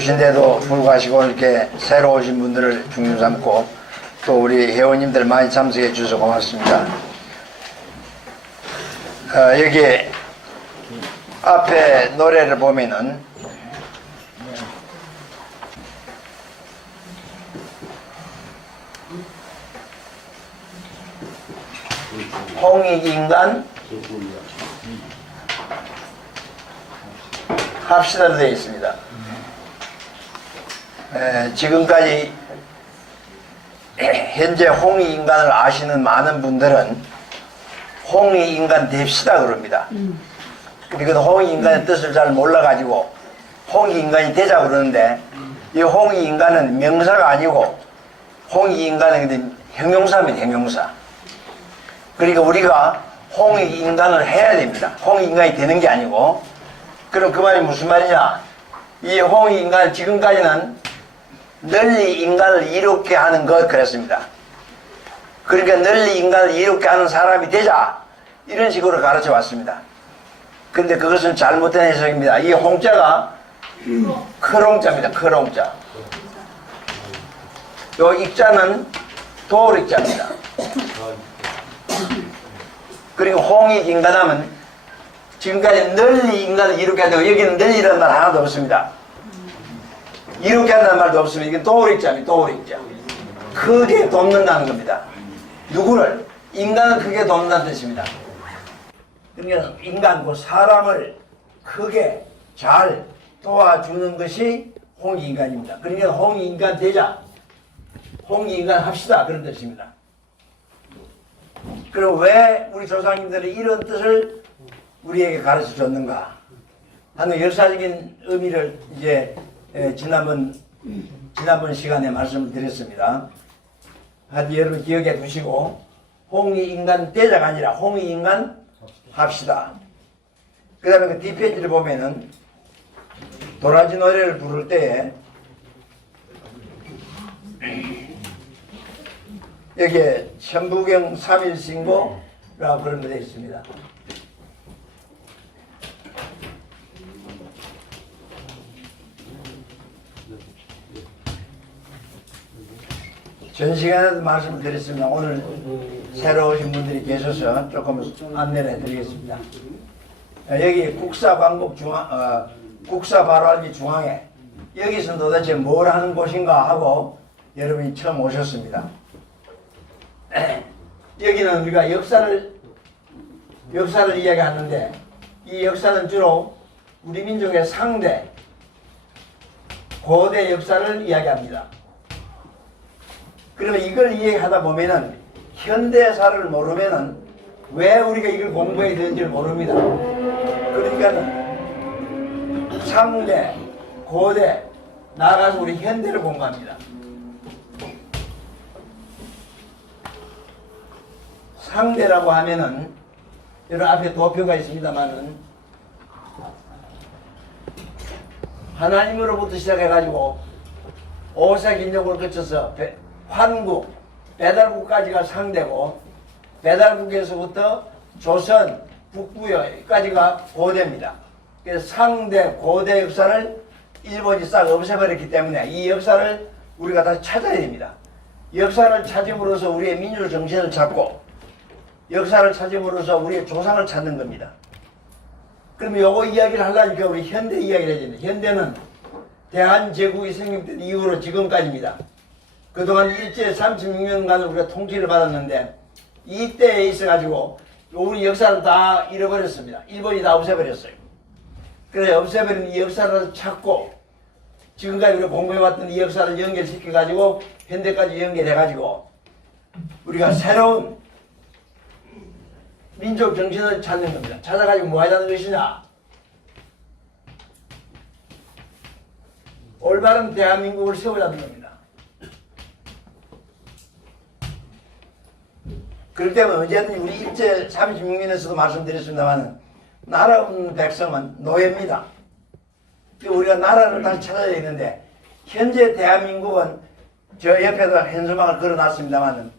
바쁘신데도 불구하시고 이렇게 새로 오신 분들을 중심 삼고 또 우리 회원님들 많이 참석해 주셔서 고맙습니다. 여기 앞에 노래를 보면은 홍익인간 합시다로 되어 있습니다. 지금까지 현재 홍익인간을 아시는 많은 분들은 홍익인간 됩시다 그럽니다. 그런데 홍익인간의 뜻을 잘 몰라가지고 홍익인간이 되자 그러는데 이 홍익인간은 명사가 아니고 홍익인간은 형용사입니다. 형용사. 그러니까 우리가 홍익인간을 해야 됩니다. 홍익인간이 되는 게 아니고. 그럼 그 말이 무슨 말이냐? 이 홍익인간 지금까지는 널리 인간을 이롭게 하는 것 그랬습니다. 그러니까 널리 인간을 이롭게 하는 사람이 되자 이런 식으로 가르쳐 왔습니다. 근데 그것은 잘못된 해석입니다. 이 홍자가 크롱자입니다. 크롱자. 요 익자는 도릭자입니다. 그리고 홍익인간하면 지금까지 널리 인간을 이롭게 한다고 여기는 널리라는 말 하나도 없습니다. 이롭게 한다는 말도 없습니다. 이게 도릭자입니다. 도릭자. 크게 돕는다는 겁니다. 누구를? 인간을 크게 돕는다는 뜻입니다. 그러니까 인간, 그 사람을 크게 잘 도와주는 것이 홍익인간입니다. 그러니까 홍익인간 되자. 홍익인간 합시다. 그런 뜻입니다. 그럼 왜 우리 조상님들이 이런 뜻을 우리에게 가르쳐 줬는가 하는 역사적인 의미를 이제 지난번 시간에 말씀을 드렸습니다. 하여튼 여러분 기억해 두시고 홍익인간 되자가 아니라 홍익인간 합시다. 그 다음에 그 뒷페이지를 보면은 도라지 노래를 부를 때에 여기에 천부경 3일신고라고 그런 게 되어 있습니다. 전 시간에도 말씀을 드렸습니다. 오늘 새로 오신 분들이 계셔서 조금 안내를 해드리겠습니다. 여기 국사광복 국사 바로 알기 중앙에 여기서 도대체 뭘 하는 곳인가 하고 여러분이 처음 오셨습니다. 여기는 우리가 역사를 이야기하는데 이 역사는 주로 우리 민족의 상대 고대 역사를 이야기합니다. 그러면 이걸 이야기하다 보면은 현대사를 모르면은 왜 우리가 이걸 공부해야 되는지를 모릅니다. 그러니까는 상대, 고대, 나아가서 우리 현대를 공부합니다. 상대라고 하면은 여러분 앞에 도표가 있습니다만은 하나님으로부터 시작해가지고 오색인종을 거쳐서 환국, 배달국까지가 상대고 배달국에서부터 조선, 북부여까지가 고대입니다. 그래서 상대, 고대 역사를 일본이 싹 없애버렸기 때문에 이 역사를 우리가 다시 찾아야 됩니다. 역사를 찾음으로써 우리의 민족 정신을 찾고 역사를 찾음으로써 우리의 조상을 찾는 겁니다. 그러면 요거 이야기를 하려니까 우리 현대 이야기를 해야 됩니다. 현대는 대한제국이 생겼던 이후로 지금까지입니다. 그동안 일제 36년간을 우리가 통치를 받았는데 이때에 있어가지고 우리 역사를 다 잃어버렸습니다. 일본이 다 없애버렸어요. 그래서 없애버린 이 역사를 찾고 지금까지 우리가 공부해왔던 이 역사를 연결시켜가지고 현대까지 연결해가지고 우리가 새로운 민족 정신을 찾는 겁니다. 찾아가지고 뭐 하자는 것이냐? 올바른 대한민국을 세우자는 겁니다. 그렇기 때문에 언제든지 우리 일제 36년에서도 말씀드렸습니다만 나라 없는 백성은 노예입니다. 우리가 나라를 다시 찾아야 되는데 현재 대한민국은 저 옆에다 현수막을 걸어놨습니다만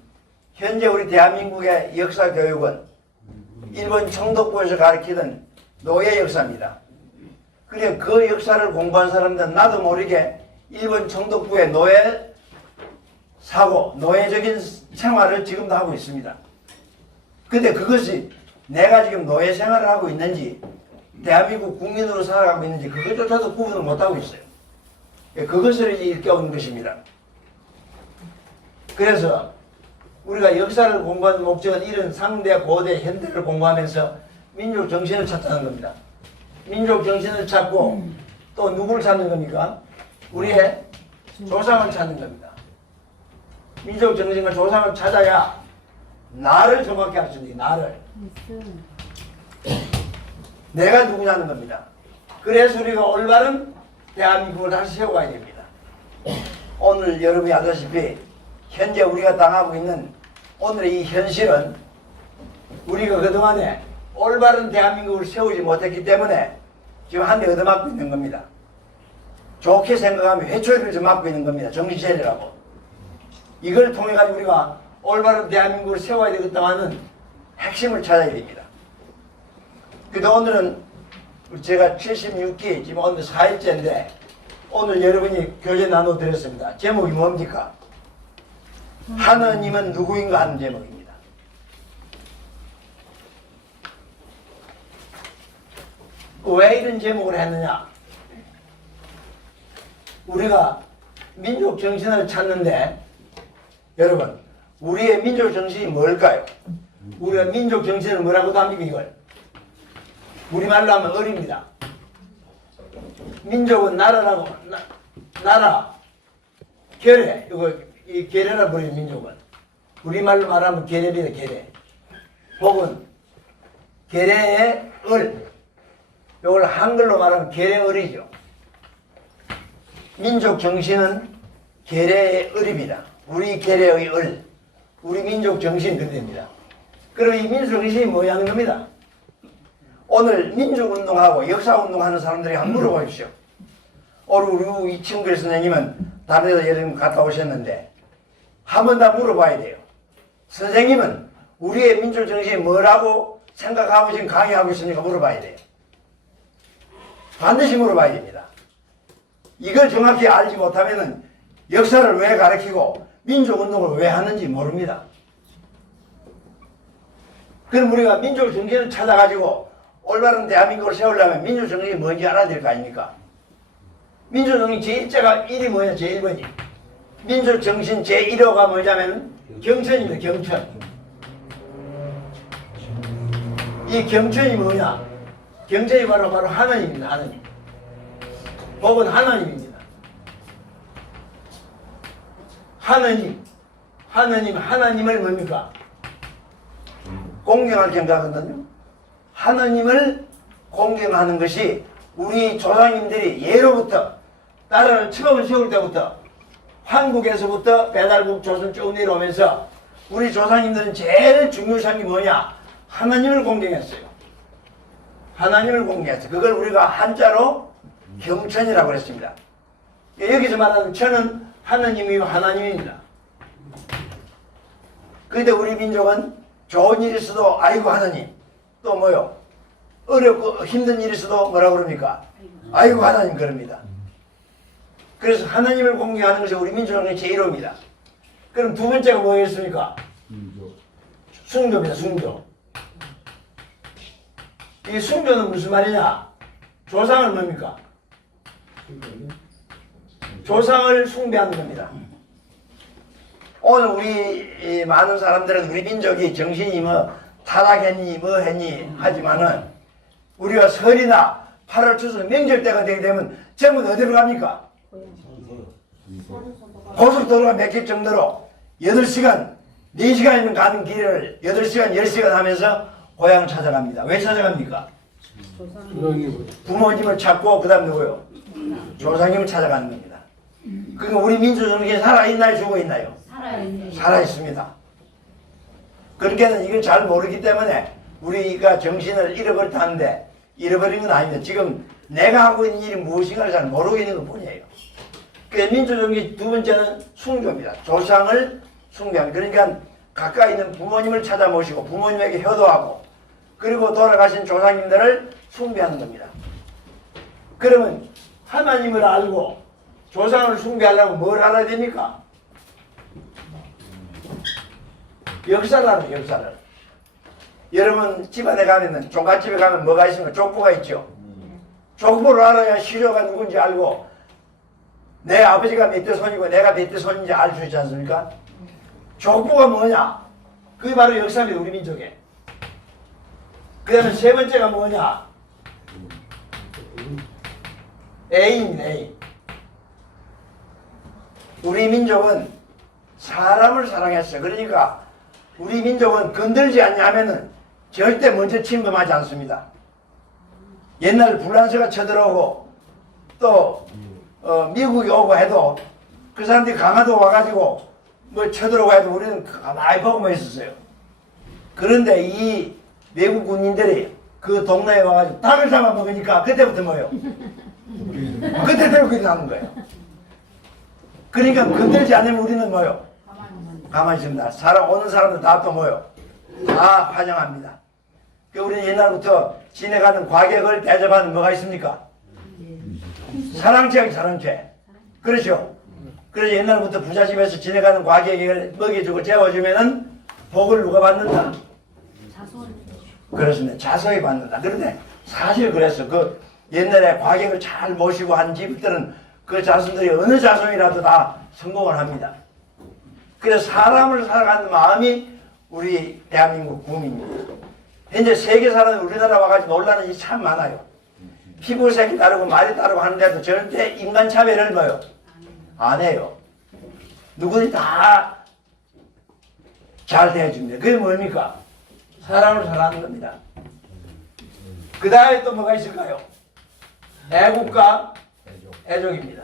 현재 우리 대한민국의 역사 교육은 일본 청독부에서 가르치던 노예 역사입니다. 그래 그 역사를 공부한 사람들은 나도 모르게 일본 청독부의 노예 사고, 노예적인 생활을 지금도 하고 있습니다. 근데 그것이 내가 지금 노예 생활을 하고 있는지 대한민국 국민으로 살아가고 있는지 그것조차도 구분을 못하고 있어요. 그것을 일깨우는 것입니다. 그래서 우리가 역사를 공부하는 목적은 이런 상대, 고대, 현대를 공부하면서 민족 정신을 찾자는 겁니다. 민족 정신을 찾고 또 누구를 찾는 겁니까? 우리의 조상을 찾는 겁니다. 민족 정신과 조상을 찾아야 나를 정확히 알 수 있는 나를. 내가 누구냐는 겁니다. 그래서 우리가 올바른 대한민국을 다시 세워가야 됩니다. 오늘 여러분이 아다시피 현재 우리가 당하고 있는 오늘의 이 현실은 우리가 그동안에 올바른 대한민국을 세우지 못했기 때문에 지금 한 대 얻어맞고 있는 겁니다. 좋게 생각하면 회초리를 좀 맞고 있는 겁니다. 정치제리라고. 이걸 통해 가지고 우리가 올바른 대한민국을 세워야 되겠다고 하는 핵심을 찾아야 됩니다. 그래서 오늘은 제가 76기 지금 오늘 4일째인데 오늘 여러분이 교재 나눠드렸습니다. 제목이 뭡니까? 하느님은 누구인가 하는 제목입니다. 왜 이런 제목을 했느냐? 우리가 민족 정신을 찾는데 여러분 우리의 민족 정신이 뭘까요? 우리가 민족 정신을 뭐라고도 합니까 이걸? 우리말로 하면 을입니다. 민족은 나라라고 나라 계례 이 계례라 부르는 민족은 우리말로 말하면 계례입니다. 계례 혹은 계례의 을 이걸 한글로 말하면 계례을이죠. 민족 정신은 계례의 을입니다. 우리 계례의 을 우리 민족 정신 그됩니다. 그럼 이 민족 정신이 뭐냐는 겁니다. 오늘 민족운동하고 역사운동하는 사람들이 한번 물어보십시오. 오늘 우리 이 친구의 선생님은 다른 데서 여러분 갔다 오셨는데 한 번 다 물어봐야 돼요. 선생님은 우리의 민족 정신이 뭐라고 생각하고 지금 강의하고 있습니까? 물어봐야 돼요. 반드시 물어봐야 됩니다. 이걸 정확히 알지 못하면 역사를 왜 가르치고 민족운동을 왜 하는지 모릅니다. 그럼 우리가 민족 정신을 찾아가지고 올바른 대한민국을 세우려면 민족 정신이 뭔지 알아야 될 거 아닙니까? 민족 정신 제1자가 뭐냐? 제1번이 민족 정신 제1호가 뭐냐면 경천입니다. 경천. 이 경천이 뭐냐? 경천이 바로 하나님입니다. 하나님. 복은 하나님입니다. 하나님을 뭡니까? 공경할 생각하거든요. 하나님을 공경하는 것이 우리 조상님들이 예로부터 나라를 처음 세울 때부터 한국에서부터 배달국 조선 쭉 내려오면서 우리 조상님들은 제일 중요한 게 뭐냐? 하나님을 공경했어요. 하나님을 공경했어요. 그걸 우리가 한자로 경천이라고 그랬습니다. 여기서 말하는 천은 하나님이고 하나님입니다. 그런데 우리 민족은 좋은 일이 있어도 아이고 하나님, 또 뭐요? 어렵고 힘든 일이 있어도 뭐라고 그럽니까? 아이고 하나님 그럽니다. 그래서 하나님을 공경하는 것이 우리 민족의 제1호입니다. 그럼 두 번째가 뭐였습니까? 숭조입니다. 숭조. 이 숭조는 무슨 말이냐? 조상을 뭡니까? 조상을 숭배하는 겁니다. 오늘 우리 많은 사람들은 우리 민족이 정신이 뭐 타락했니 뭐 했니 하지만은 우리가 설이나 8월 추석 명절 때가 되게 되면 전부 어디로 갑니까? 고속도로가 막힐 정도로 8시간, 4시간이면 가는 길을 8시간, 10시간 하면서 고향을 찾아갑니다. 왜 찾아갑니까? 부모님을 찾고 그 다음 누구요? 조상님을 찾아가는 겁니다. 그러니까 우리 민족 정신이 살아있나요? 죽어있나요? 살아있습니다. 그러니까 이걸 잘 모르기 때문에 우리가 정신을 잃어버렸다는데 잃어버린 건 아닙니다. 지금 내가 하고 있는 일이 무엇인가를 잘 모르고 있는 것 뿐이에요. 그 민족정신 두 번째는 숭조입니다. 조상을 숭배하는. 그러니까 가까이 있는 부모님을 찾아 모시고 부모님에게 효도하고 그리고 돌아가신 조상님들을 숭배하는 겁니다. 그러면 하나님을 알고 조상을 숭배하려면 뭘 알아야 됩니까? 역사를 알아요, 역사를. 여러분 집안에 가면은 종갓집에 가면 뭐가 있습니까? 족보가 있죠. 족보를 알아야 시조가 누군지 알고 내 아버지가 몇 대 손이고 내가 몇 대 손인지 알 수 있지 않습니까? 족보가 뭐냐? 그게 바로 역사입니다, 우리 민족에. 그 다음에 세 번째가 뭐냐? A입니다, A. 우리 민족은 사람을 사랑했어요. 그러니까 우리 민족은 건들지 않냐 하면은 절대 먼저 침범하지 않습니다. 옛날 불란서가 쳐들어오고 또 미국이 오고 해도 그 사람들이 강화도 와가지고 뭐 쳐들어오고 해도 우리는 가만히 보고만 있었어요. 그런데 이 외국 군인들이 그 동네에 와가지고 닭을 잡아먹으니까 그때부터 뭐예요? 그때부터 그렇게 나는 거예요. 그러니까 건들지 않으면 우리는 뭐예요? 가만히 있습니다. 오는 사람들 다 또 뭐예요? 다 환영합니다. 우리는 옛날부터 지내가는 과객을 대접하는 뭐가 있습니까? 사랑채, 사랑채. 그렇죠? 그래서 옛날부터 부잣집에서 지내가는 과객을 먹여주고 재워주면은 복을 누가 받는다? 그렇습니다. 자손이 받는다. 그런데 사실 그랬어. 그 옛날에 과객을 잘 모시고 한 집들은 그 자손들이 어느 자손이라도 다 성공을 합니다. 그래서 사람을 살아가는 마음이 우리 대한민국 국민입니다. 현재 세계 사람 우리나라 와가지고 놀라는 일이 참 많아요. 피부색이 다르고 말이 다르고 하는데도 절대 인간 차별을 뭐요? 안 해요. 누구든지 다 잘 대해줍니다. 그게 뭡니까? 사람을 사랑하는 겁니다. 그 다음에 또 뭐가 있을까요? 애국과 애족입니다.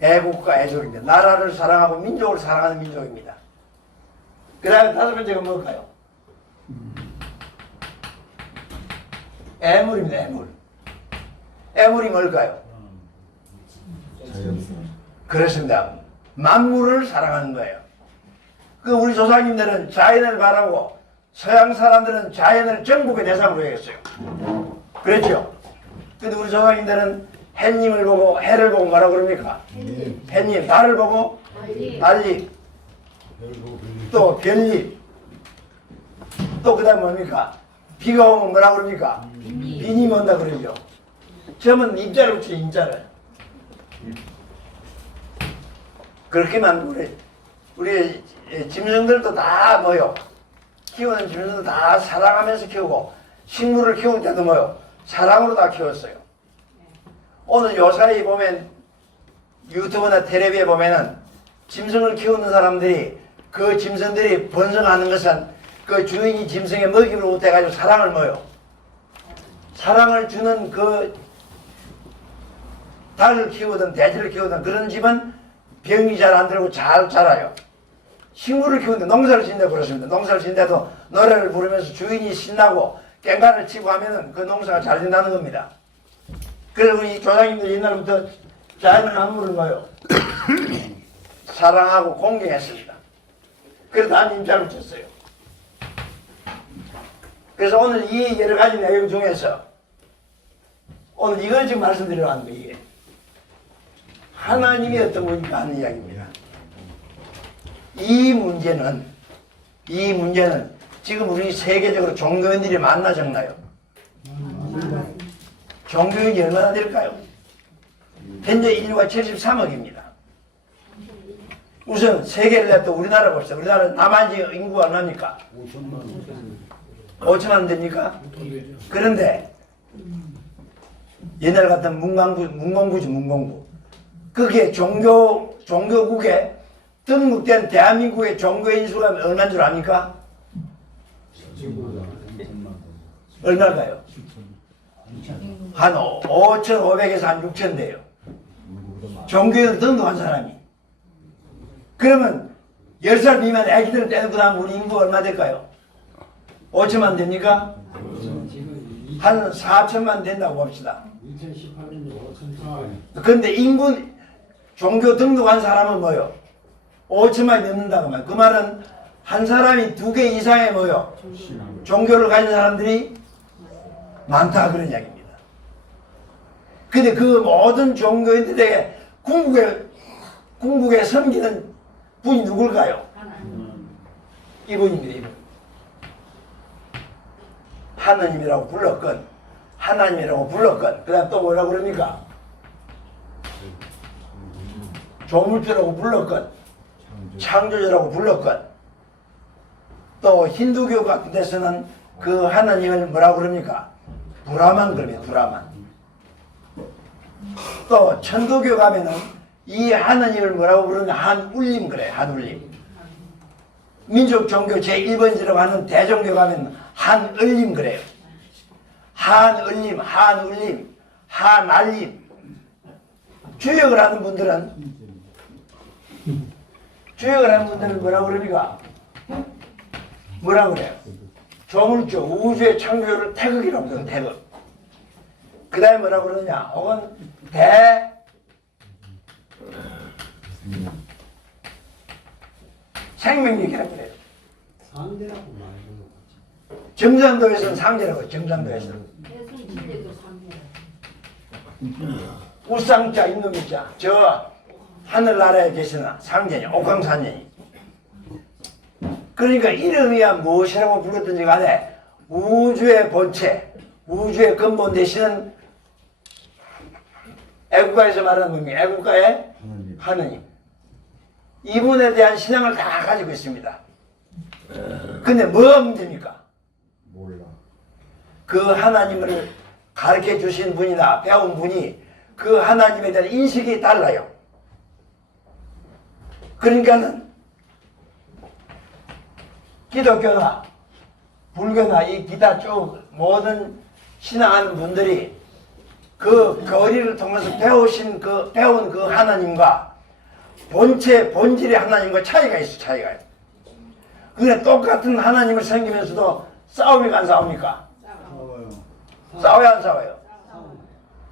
애국과 애족입니다. 나라를 사랑하고 민족을 사랑하는 민족입니다. 그 다음에 다섯 번째가 뭘까요? 애물입니다. 애물. 애물이 뭘까요? 그렇습니다. 만물을 사랑하는 거예요. 그 우리 조상님들은 자연을 바라고 서양 사람들은 자연을 정복의 대상으로 여겼어요. 그렇죠? 근데 우리 조상님들은 햇님을 보고 해를 보고 뭐라 그럽니까? 햇님. 달을 보고 달님. 또 별님. 또 그 다음 뭡니까? 비가 오면 뭐라 그럽니까? 비님이 온다 그러죠. 처음은 입자를 붙여 인자를. 그렇게만 우리 짐승들도 다 뭐요? 키우는 짐승도 다 사랑하면서 키우고 식물을 키울 때도 뭐요? 사랑으로 다 키웠어요. 오늘 요사이 보면 유튜브나 텔레비에 보면은 짐승을 키우는 사람들이 그 짐승들이 번성하는 것은 그 주인이 짐승의 먹이를 못해가지고 사랑을 뭐요? 사랑을 주는 그 닭을 키우든 돼지를 키우든 그런 집은 병이 잘 안 들고 잘 자라요. 식물을 키우는데 농사를 짓는다 그렇습니다. 농사를 짓는데도 노래를 부르면서 주인이 신나고 깽가를 치고 하면은 그 농사가 잘 된다는 겁니다. 그리고 이 조상님들 옛날부터 자연 만물을 뭐요? 사랑하고 공경했습니다. 그래서 다 임자를 쳤어요. 그래서 오늘 이 여러 가지 내용 중에서 오늘 이걸 지금 말씀드리려고 하는 거예요. 이게 하나님이 어떤 분인가 하는 이야기입니다. 이 문제는 지금 우리 세계적으로 종교인들이 많나 적나요? 종교인이 얼마나 될까요? 현재 인류가 73억입니다. 우선 세계를 냈도 우리나라 봅시다. 우리나라 남한지 인구가 얼마입니까? 5천만 됩니까? 그런데 옛날 같은 문공부지 문공부. 그게 종교국에 등록된 대한민국의 종교인 수가 얼마인 줄 아십니까? 얼마일까요? 한 5,500에서 한 6,000 돼요. 종교인 등록한 사람이. 그러면 10살 미만 애기들 빼놓고 나면 우리 인구가 얼마 될까요? 5천만 됩니까? 한 4천만 된다고 봅시다. 2018년에 5천. 근데 인구 종교 등록한 사람은 뭐요? 5천만이 넘는다고 말이에요. 그 말은 한 사람이 2개 이상의 뭐요? 종교를 가진 사람들이 많다 그런 이야기입니다. 근데 그 모든 종교인들에게 궁극에 섬기는 분이 누굴까요? 이분입니다. 이분. 하느님이라고 불렀건 하나님이라고 불렀건 그 다음 또 뭐라고 그럽니까? 조물주라고 불렀건 창조주라고 불렀건 또 힌두교 같은 데서는 그 하나님을 뭐라고 그럽니까? 브라만 그럽니다. 브라만. 또 천도교 가면은 이 하나님을 뭐라고 부르냐? 한울림 그래요. 한울림. 민족 종교 제1번지라고 하는 대종교 가면 한을림 그래요. 한을림, 한울림, 한알림. 주역을 하는 분들은 뭐라고 그럽니까? 뭐라고 그래요? 조물주, 우주의 창조를 태극이라고 그래요. 태극. 그 다음에 뭐라고 그러냐? 혹은 생명력이라고 그래요. 상대라고 말하는 거지. 정산도에서는 상제라고 해요. 정산도에서는. 우상자 인놈이자 저 하늘나라에 계시나 상제니 옥황산제니. 그러니까 이름이야 무엇이라고 불렀든지 간에 우주의 본체, 우주의 근본 되시는 애국가에서 말하는 겁니다. 애국가의 하느님. 이분에 대한 신앙을 다 가지고 있습니다. 근데 뭐가 문제입니까? 몰라. 그 하나님을 가르쳐 주신 분이나 배운 분이 그 하나님에 대한 인식이 달라요. 그러니까는 기독교나 불교나 이 기타 쭉 모든 신앙하는 분들이 그 교리를 통해서 배운 그 하나님과 본질의 하나님과 차이가 있어. 차이가. 그냥 똑같은 하나님을 섬기면서도 싸웁니까 안 싸웁니까? 싸워요. 싸워야 안 싸워요?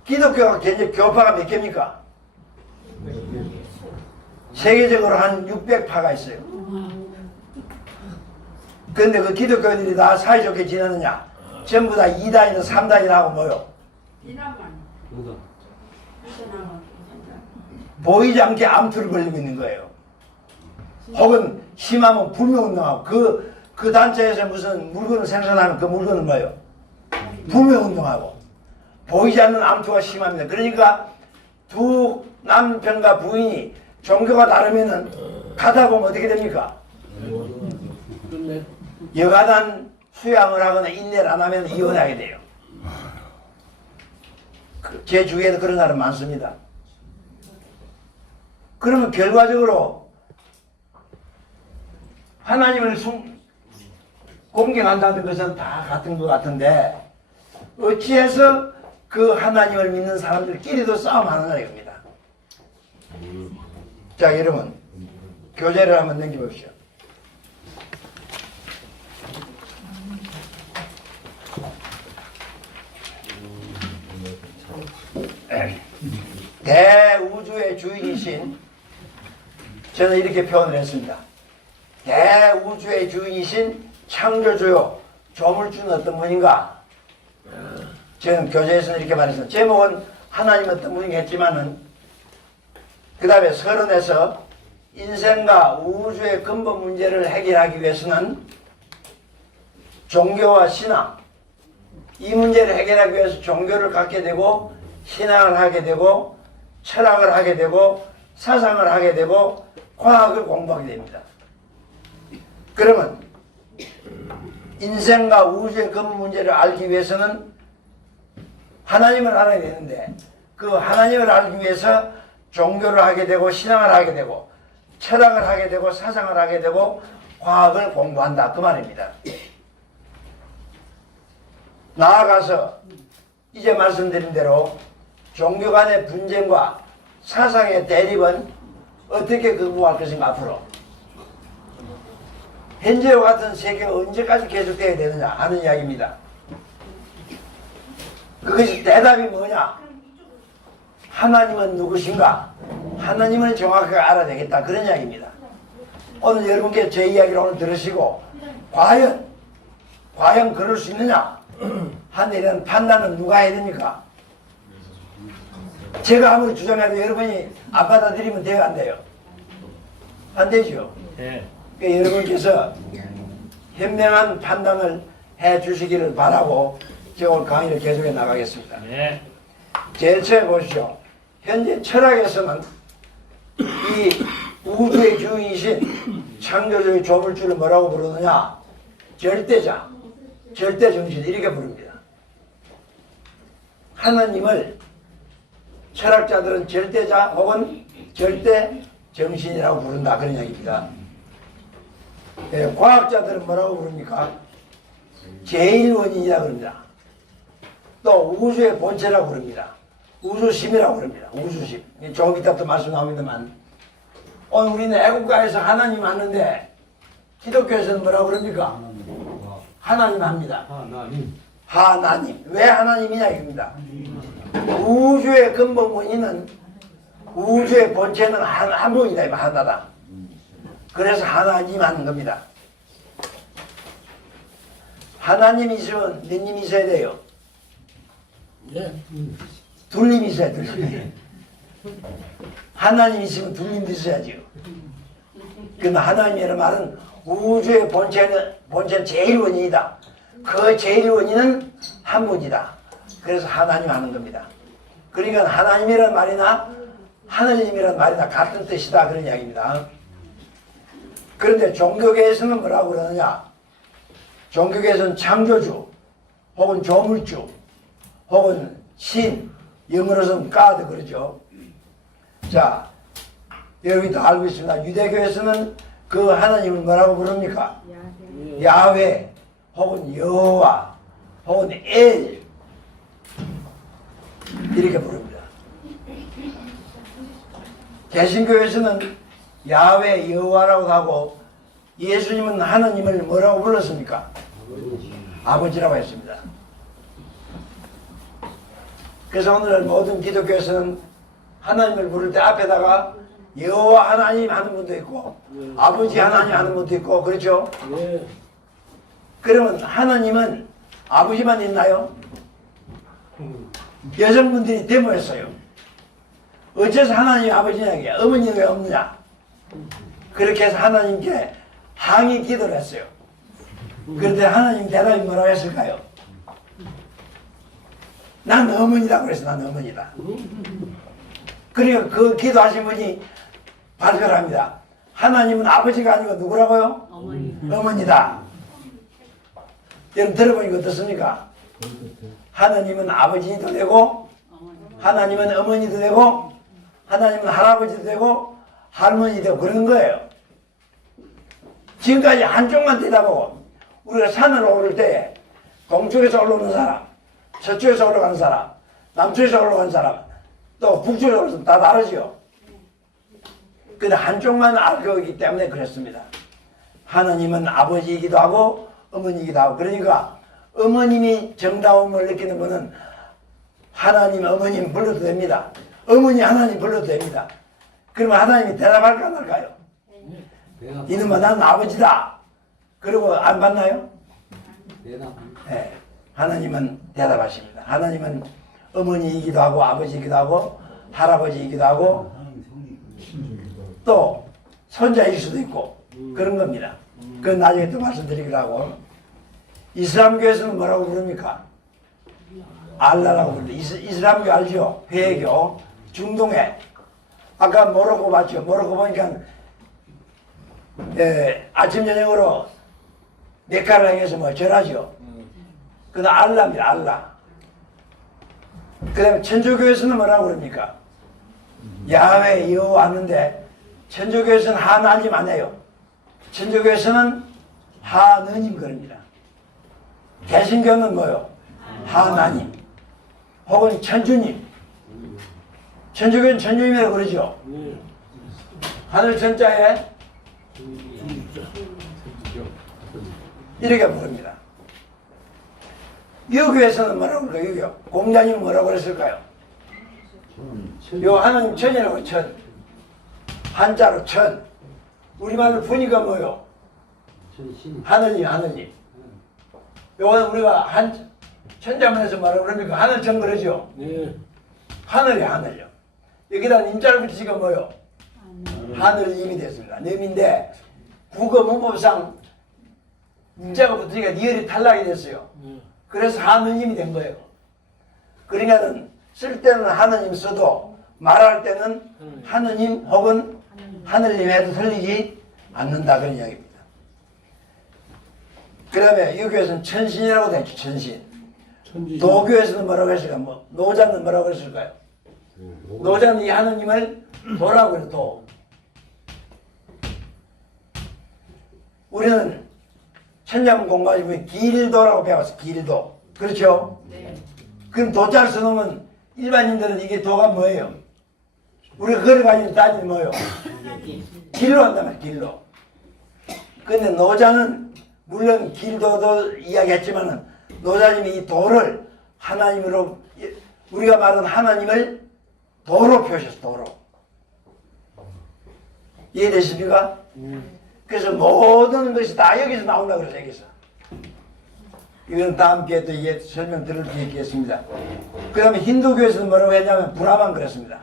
기독교가 교파가 몇 개입니까? 세계적으로 한 600파가 있어요. 그런데 그 기독교인들이 다 사이좋게 지내느냐? 전부 다 2단이나 3단이나 하고 뭐요? 보이지 않게 암투를 벌리고 있는 거예요. 혹은 심하면 불매운동하고 그 단체에서 무슨 물건을 생산하면 그 물건은 뭐예요? 불매운동하고 보이지 않는 암투가 심합니다. 그러니까 두 남편과 부인이 종교가 다르면은 가다 보면 어떻게 됩니까? 여가단 수양을 하거나 인내를 안 하면 이혼하게 돼요. 제 주위에도 그런 사람 많습니다. 그러면 결과적으로 하나님을 공경한다는 것은 다 같은 것 같은데 어찌해서 그 하나님을 믿는 사람들끼리도 싸움하느냐 이겁니다. 자, 여러분 교재를 한번 넘겨보십시오. 대우주의 주인이신, 저는 이렇게 표현을 했습니다. 대우주의 주인이신 창조주요 조물주는 어떤 분인가? 저는 교재에서는 이렇게 말했습니다. 제목은 하나님 어떤 분이겠지만은 그 다음에 서론에서 인생과 우주의 근본 문제를 해결하기 위해서는 종교와 신앙, 이 문제를 해결하기 위해서 종교를 갖게 되고 신앙을 하게 되고 철학을 하게 되고 사상을 하게 되고 과학을 공부하게 됩니다. 그러면 인생과 우주의 근본 문제를 알기 위해서는 하나님을 알아야 되는데 그 하나님을 알기 위해서 종교를 하게 되고 신앙을 하게 되고 철학을 하게 되고 사상을 하게 되고 과학을 공부한다 그 말입니다. 나아가서 이제 말씀드린 대로 종교 간의 분쟁과 사상의 대립은 어떻게 극복할 것인가 앞으로 현재와 같은 세계가 언제까지 계속되어야 되느냐 하는 이야기입니다. 그것이 대답이 뭐냐? 하나님은 누구신가? 하나님을 정확하게 알아야 되겠다 그런 이야기입니다. 오늘 여러분께 제 이야기를 오늘 들으시고 과연 그럴 수 있느냐? 한다 이런 판단은 누가 해야 됩니까? 제가 아무리 주장해도 여러분이 안 받아들이면 돼요, 안 돼요? 안 되죠? 네. 그러니까 여러분께서 현명한 판단을 해 주시기를 바라고 제가 오늘 강의를 계속해 나가겠습니다. 네. 제일 처음에 보시죠. 현재 철학에서는 이 우주의 주인이신 창조주의 조물주를 뭐라고 부르느냐? 절대자, 절대정신 이렇게 부릅니다. 하나님을 철학자들은 절대자 혹은 절대정신이라고 부른다 그런 이야기입니다. 예, 과학자들은 뭐라고 부릅니까? 제1원인이라고 그럽니다. 또 우주의 본체라고 부릅니다. 우주심이라고 부릅니다. 우주심. 조금 이따 또 말씀 나옵니다만 오늘 우리는 애국가에서 하나님 하는데 기독교에서는 뭐라고 그럽니까? 하나님 합니다. 하나님. 하나님. 왜 하나님이냐 이겁니다. 우주의 근본 원인은 우주의 본체는 한 분이다. 하나다. 그래서 하나님 하는 겁니다. 하나님 있으면 몇 님 있어야 돼요? 둘님 있어야 둘님. 하나님 있으면 둘님도 있어야지요. 그러면 하나님이라는 말은 우주의 본체는 제일 원인이다. 그 제일 원인은 한 분이다. 그래서 하나님 하는 겁니다. 그러니까 하나님이라는 말이나 하느님이라는 말이나 같은 뜻이다 그런 이야기입니다. 그런데 종교계에서는 뭐라고 그러느냐? 종교계에서는 창조주 혹은 조물주 혹은 신, 영어로서는 God 그러죠. 자, 여러분이 다 알고 있습니다. 유대교에서는 그 하나님을 뭐라고 부릅니까? 야훼 혹은 여호와 혹은 엘 이렇게 부릅니다. 개신교에서는 야훼 여호와라고 하고 예수님은 하나님을 뭐라고 불렀습니까? 아버지라고 했습니다. 그래서 오늘 모든 기독교에서는 하나님을 부를 때 앞에다가 여호와 하나님 하는 분도 있고 아버지 하나님 하는 분도 있고 그렇죠? 그러면 하나님은 아버지만 있나요? 여성분들이 데모했어요. 어째서 하나님이 아버지냐 이게 어머니는 왜 없느냐? 그렇게 해서 하나님께 항의 기도를 했어요. 그런데 하나님 대답이 뭐라고 했을까요? 난 어머니다 그래서 난 어머니다. 그러니까 그 기도하신 분이 발표를 합니다. 하나님은 아버지가 아니고 누구라고요? 어머니다. 여러분 들어보니까 어떻습니까? 하나님은 아버지도 되고 하나님은 어머니도 되고 하나님은 할아버지도 되고 할머니도 되고 그러는 거예요. 지금까지 한쪽만 대답하고 우리가 산을 오를 때 동쪽에서 올라오는 사람 서쪽에서 올라가는 사람 남쪽에서 올라가는 사람 또 북쪽에서 올라가는 사람 다 다르죠. 근데 한쪽만 알고 있기 때문에 그랬습니다. 하나님은 아버지이기도 하고 어머니이기도 하고 그러니까 어머님이 정다움을 느끼는 분은 하나님 어머님 불러도 됩니다. 어머니 하나님 불러도 됩니다. 그러면 하나님이 대답할까 안 할까요? 이놈아 나는 아버지다. 그리고 안 받나요? 네. 하나님은 대답하십니다. 하나님은 어머니이기도 하고 아버지이기도 하고 할아버지이기도 하고 또 손자일 수도 있고 그런 겁니다. 그건 나중에 또 말씀드리기로 하고 이슬람교에서는 뭐라고 부릅니까? 알라라고 부릅니다. 이슬람교 알죠? 회교 중동에 아까 모로코 봤죠? 모로코 보니까 아침 저녁으로 메카를 향해서 뭐 절하죠. 그 다음 알라입니다. 알라. 그 다음에 천주교에서는 뭐라고 그럽니까? 야훼 여호와 하는데 천주교에서는 하나님 안 해요. 천주교에서는 하느님 그럽니다. 개신교는 뭐요? 하나님 혹은 천주님. 천주교는 천주님이라고 그러죠. 하늘 천자에 이렇게 부릅니다. 유교에서는 뭐라고 그래요? 유교. 공자님은 뭐라고 그랬을까요? 요 하나님 천이라고 천. 한자로 천. 우리말로 분이가 뭐요? 하느님, 하느님. 요거는 우리가 천자문에서 뭐라 그럽니까? 하늘 정글이죠. 네. 하늘이 하늘요. 여기다 임자를 붙이니까 뭐요? 하늘님이 됐습니다. 님인데 국어 문법상 임자가 붙으니까 니을이 탈락이 됐어요. 그래서 하느님이 된 거예요. 그러니까는 쓸 때는 하느님 써도 말할 때는 하느님 혹은 하늘님 해도 틀리지 않는다 그런 이야기입니다. 그 다음에 유교에서는 천신이라고 되어 있죠. 천신. 도교에서는 뭐라고 했을까? 뭐 노자는 뭐라고 했을까요? 노자는 이 하느님을 도라고 해요. 도. 우리는 천자문 공부하지 보면 길도라고 배웠어. 길도. 그렇죠? 네. 그럼 도자를 써놓으면 일반인들은 이게 도가 뭐예요? 우리가 그걸 가지고 따지면 뭐예요? 길로 한단 말이에요. 길로. 근데 노자는 물론 길도도 이야기했지만은 노자님이 이 도를 하나님으로 우리가 말하는 하나님을 도로 표시했어. 도로. 이해되십니까? 그래서 모든 것이 다 여기서 나온다 그래서 여기서. 이건 다음 기회에 또 이게 설명 드릴 수 있겠습니다. 그 다음에 힌두교에서는 뭐라고 했냐면 브라만 그랬습니다.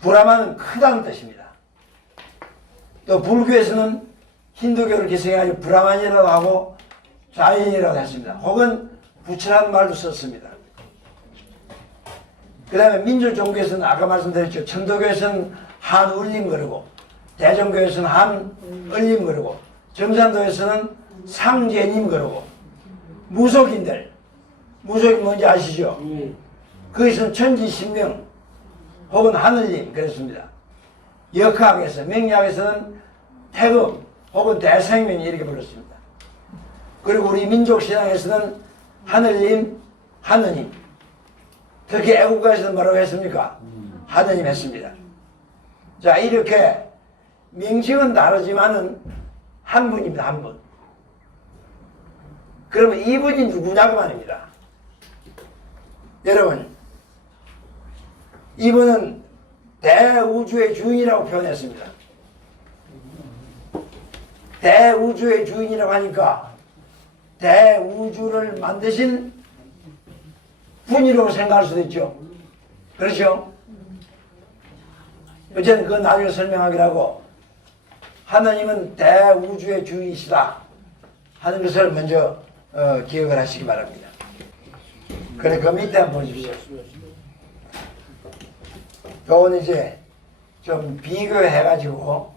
브라만은 크다는 뜻입니다. 또 불교에서는 힌두교를 기생해가지고 브라만이라고 하고 자연이라고 했습니다. 혹은 부처라는 말도 썼습니다. 그 다음에 민족 종교에서는 아까 말씀드렸죠. 천도교에서는 한울림 그러고 대종교에서는 한을림 그러고 정산도에서는 상제님 그러고 무속인들 무속이 뭔지 아시죠? 거기서는 천지신명 혹은 하늘님 그랬습니다. 역학에서 명리학에서는 태금 혹은 대생명 이렇게 불렀습니다. 그리고 우리 민족신앙에서는 하늘님, 하느님. 특히 애국가에서는 뭐라고 했습니까? 하느님 했습니다. 자, 이렇게 명칭은 다르지만은 한 분입니다. 한 분. 그러면 이분이 누구냐고 말입니다. 여러분, 이분은 대우주의 주인이라고 표현했습니다. 대우주의 주인이라고 하니까 대우주를 만드신 분이라고 생각할 수도 있죠. 그렇죠? 어쨌든 그건 나중에 설명하기로 하고 하나님은 대우주의 주인이시다 하는 것을 먼저 기억을 하시기 바랍니다. 그래, 그 밑에 한번 보십시오. 요건 이제 좀 비교해가지고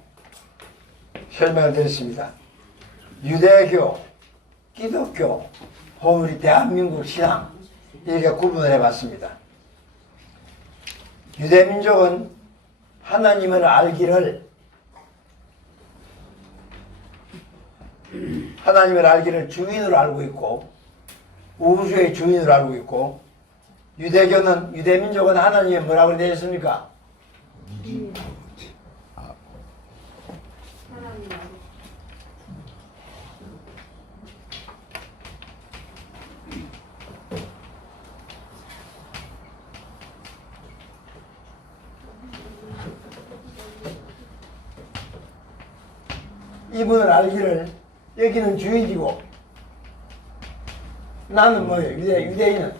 설명을 드렸습니다. 유대교, 기독교, 혹은 우리 대한민국 신앙 이렇게 구분을 해봤습니다. 유대민족은 하나님을 알기를 주인으로 알고 있고 우주의 주인으로 알고 있고 유대민족은 하나님이 뭐라고 되어 있습니까? 이분을 알기를 여기는 주인이고 나는 뭐예요? 유대인은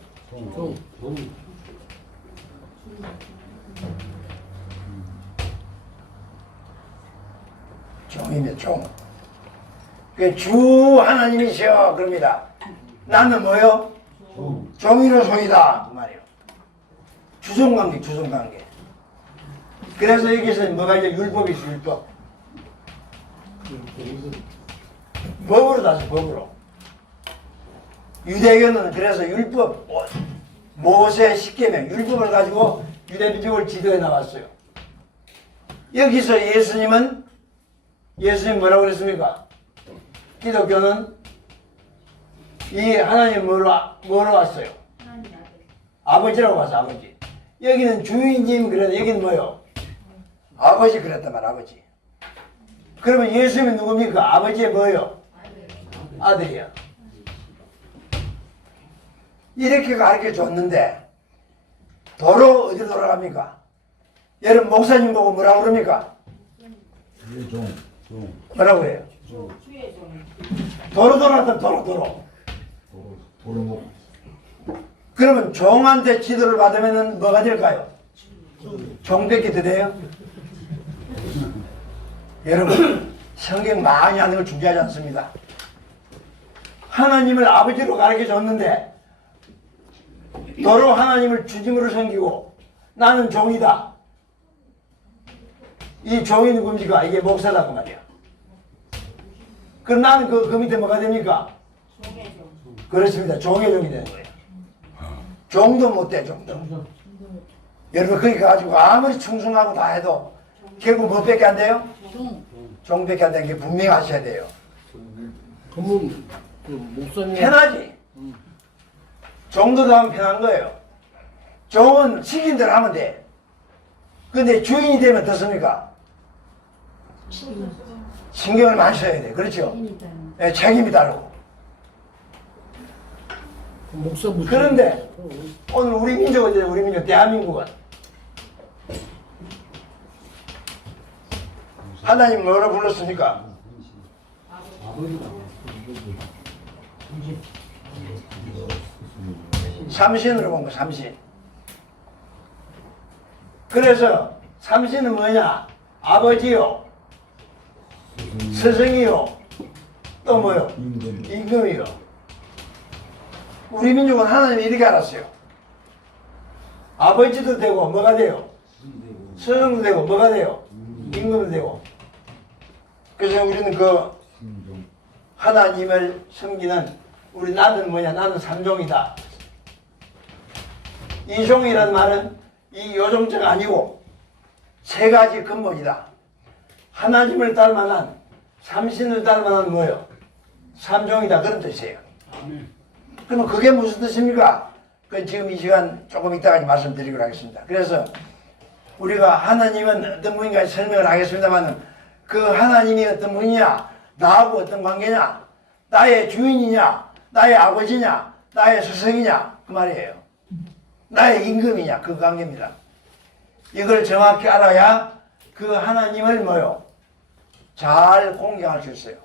종이면 종. 그 주 하나님이시여 그럽니다. 나는 뭐요? 종이로 종이다 그 말이에요. 주종관계. 그래서 여기서 뭐가 이제 율법이 있어 율법. 법으로 다시 법으로. 유대교는 그래서 율법 모세 10계명 율법을 가지고 유대민족을 지도해 나왔어요. 여기서 예수님 뭐라고 그랬습니까? 기독교는 이 하나님 뭐로 왔어요? 아버지라고 왔어. 아버지. 여기는 주인님 그래도 여기는 뭐요? 아버지 그랬단 말 아버지. 그러면 예수님이 누굽니까? 아버지의 뭐요? 아들이야. 이렇게 가르쳐 줬는데 도로 어디로 돌아갑니까? 여러분 목사님 보고 뭐라고 그럽니까? 뭐라고 해요? 도로 돌아왔다 도로. 돌목. 그러면 종한테 지도를 받으면 뭐가 될까요? 종밖에 더 돼요? 여러분 성경 많이 하는 걸 중요하지 않습니다. 하나님을 아버지로 가르쳐 줬는데 너로 하나님을 주님으로 섬기고 나는 종이다. 이 종이 누굽니까? 이게 목사라고 말이야. 그럼 나는 그 밑에 뭐가 됩니까? 그렇습니다. 종의 종이 되는 거예요. 종도 못 돼, 종도. 여러분 거기 가가지고 아무리 충성하고 다 해도 결국 뭐밖에 안 돼요? 종밖에 안 되는 게 분명히 아셔야 돼요. 그러면 그 목사님 편하지. 종도도 하면 편한 거예요. 종은 시킨 대로 하면 돼. 근데 주인이 되면 어떻습니까? 신경을 많이 써야 돼. 그렇죠? 네, 책임이 다르고. 목사 묻지. 그런데 오늘 우리 민족은 이제 우리 민족 대한민국은 하나님 뭐로 불렀습니까? 삼신으로 본 거, 삼신. 그래서 삼신은 뭐냐? 아버지요, 스승이요, 또 뭐요? 임금이요. 우리 민족은 하나님이 이렇게 알았어요. 아버지도 되고 뭐가 돼요? 스승도 되고 뭐가 돼요? 임금도 되고. 그래서 우리는 그 하나님을 섬기는 우리 나는 뭐냐? 나는 삼종이다. 이종이란 말은 이 요종자가 아니고 세 가지 근본이다. 하나님을 닮아난 삼신을 닮아난 뭐요? 삼종이다. 그런 뜻이에요. 그러면 그게 무슨 뜻입니까? 그 지금 이 시간 조금 이따가 말씀드리도록 하겠습니다. 그래서 우리가 하나님은 어떤 분인가 설명을 하겠습니다만 그 하나님이 어떤 분이냐? 나하고 어떤 관계냐? 나의 주인이냐? 나의 아버지냐? 나의 스승이냐? 그 말이에요. 나의 임금이냐? 그 관계입니다. 이걸 정확히 알아야 그 하나님을 뭐요? 잘 공경할 수 있어요.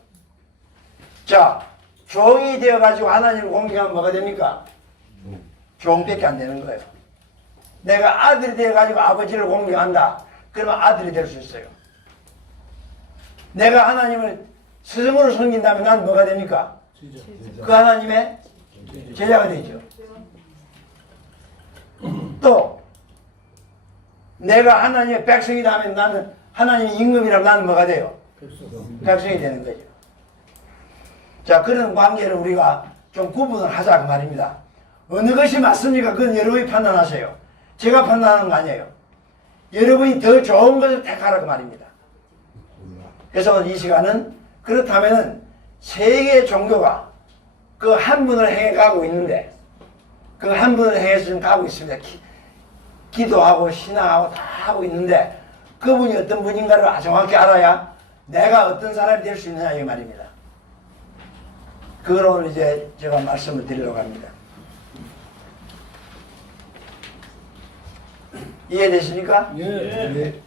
자, 종이 되어가지고 하나님을 공경하면 뭐가 됩니까? 종밖에 안 되는 거예요. 내가 아들이 되어가지고 아버지를 공경한다. 그러면 아들이 될 수 있어요. 내가 하나님을 스승으로 섬긴다면 난 뭐가 됩니까? 그 하나님의 제자가 되죠. 또 내가 하나님의 백성이다 하면 나는 하나님의 임금이라면 나는 뭐가 돼요? 백성이 되는 거죠. 자, 그런 관계를 우리가 좀 구분을 하자 그 말입니다. 어느 것이 맞습니까? 그건 여러분이 판단하세요. 제가 판단하는 거 아니에요. 여러분이 더 좋은 것을 택하라 그 말입니다. 그래서 오늘 이 시간은 그렇다면은 세계의 종교가 그 한 분을 행해 가고 있는데 그 한 분을 행해서 지금 가고 있습니다. 기도하고 신앙하고 다 하고 있는데 그분이 어떤 분인가를 정확히 알아야 내가 어떤 사람이 될 수 있느냐 이 말입니다. 그걸 오늘 이제 제가 말씀을 드리려고 합니다. 이해되십니까? 예.